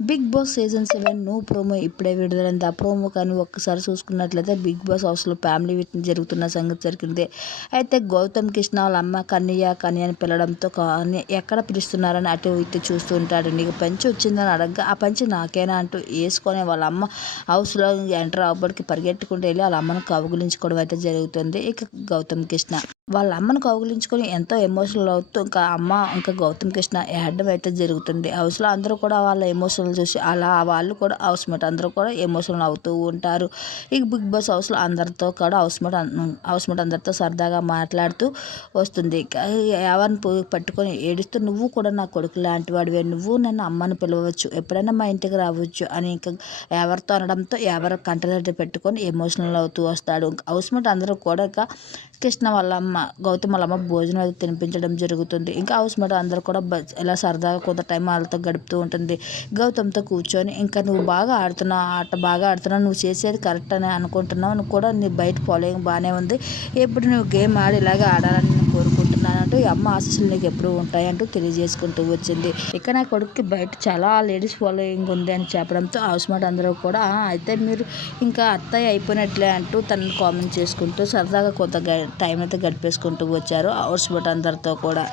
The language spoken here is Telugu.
బిగ్ బాస్ సీజన్ సెవెన్ నో ప్రోమో ఇప్పుడే విడుదలైంది. ఆ ప్రోమో కానీ ఒక్కసారి చూసుకున్నట్లయితే బిగ్ బాస్ హౌస్లో ఫ్యామిలీ విత్ జరుగుతున్న సంగతి జరిగింది. అయితే గౌతమ్ కృష్ణ వాళ్ళ అమ్మ కన్నయ్య కన్య అని పిలవడంతో కానీ ఎక్కడ పిలుస్తున్నారని అటు ఇటు చూస్తూ ఉంటాడు. నీకు పంచి వచ్చిందని అడగగా ఆ పంచి నాకేనా అంటూ వేసుకొని వాళ్ళ అమ్మ హౌస్లో ఎంటర్ అవ్వడానికి పరిగెట్టుకుంటూ వెళ్ళి వాళ్ళ అమ్మను కౌగులించుకోవడం అయితే జరుగుతుంది. ఇక గౌతమ్ కృష్ణ వాళ్ళ అమ్మను కౌగులించుకొని ఎంతో ఎమోషనల్ అవుతూ ఇంకా అమ్మ ఇంకా గౌతమ్ కృష్ణ ఏడడం అయితే జరుగుతుంది. హౌస్లో అందరూ కూడా వాళ్ళ ఎమోషనల్ చూసి అలా వాళ్ళు కూడా హౌస్ మేట్ అందరూ కూడా ఎమోషనల్ అవుతూ ఉంటారు. ఇక బిగ్ బాస్ హౌస్లో అందరితో కూడా హౌస్ మేట్ హౌస్ మేట్ అందరితో సరదాగా మాట్లాడుతూ వస్తుంది. ఎవరిని పట్టుకొని ఏడుస్తూ నువ్వు కూడా నా కొడుకు లాంటి వాడివే. నువ్వు నన్ను అమ్మని పిలవచ్చు. ఎప్పుడైనా మా ఇంటికి రావచ్చు అని ఇంకా ఎవరితో అనడంతో ఎవరు కంటరెడ్డి పెట్టుకొని ఎమోషనల్ అవుతూ వస్తాడు. హౌస్ మేట్ అందరూ కూడా ఇంకా కృష్ణ వాళ్ళ అమ్మ గౌతమ్ భోజనం అయితే తినిపించడం జరుగుతుంది. ఇంకా హౌస్ మేట్ అందరూ కూడా బ- ఇలా సరదాగా కొంత టైం వాళ్ళతో గడుపుతూ ఉంటుంది. గౌతమ్తో కూర్చొని ఇంకా నువ్వు బాగా ఆడుతున్నావు ఆట బాగా ఆడుతున్నావు నువ్వు చేసేది కరెక్ట్ అని అనుకుంటున్నావు నువ్వు కూడా నీ బయట ఫాలోయింగ్ బాగానే ఉంది. ఎప్పుడు నువ్వు గేమ్ ఆడి ఇలాగే ఆడాలని నేను కోరుకుంటున్నాను. అంటూ ఈ అమ్మ ఆశీస్సులు నీకు ఎప్పుడు ఉంటాయంటూ తెలియజేసుకుంటూ వచ్చింది. ఇక నా కొడుకుకి బయట చాలా లేడీస్ ఫాలోయింగ్ ఉంది అని చెప్పడంతో హౌస్ మేట్ అందరూ కూడా అయితే మీరు ఇంకా అత్తయ్య అయిపోయినట్లే అంటూ తనని కామెంట్ చేసుకుంటూ సరదాగా కొంత గ- టైం అయితే గడిపేసుకుంటూ వచ్చారు హౌస్ మేట్ అందరితో కూడా.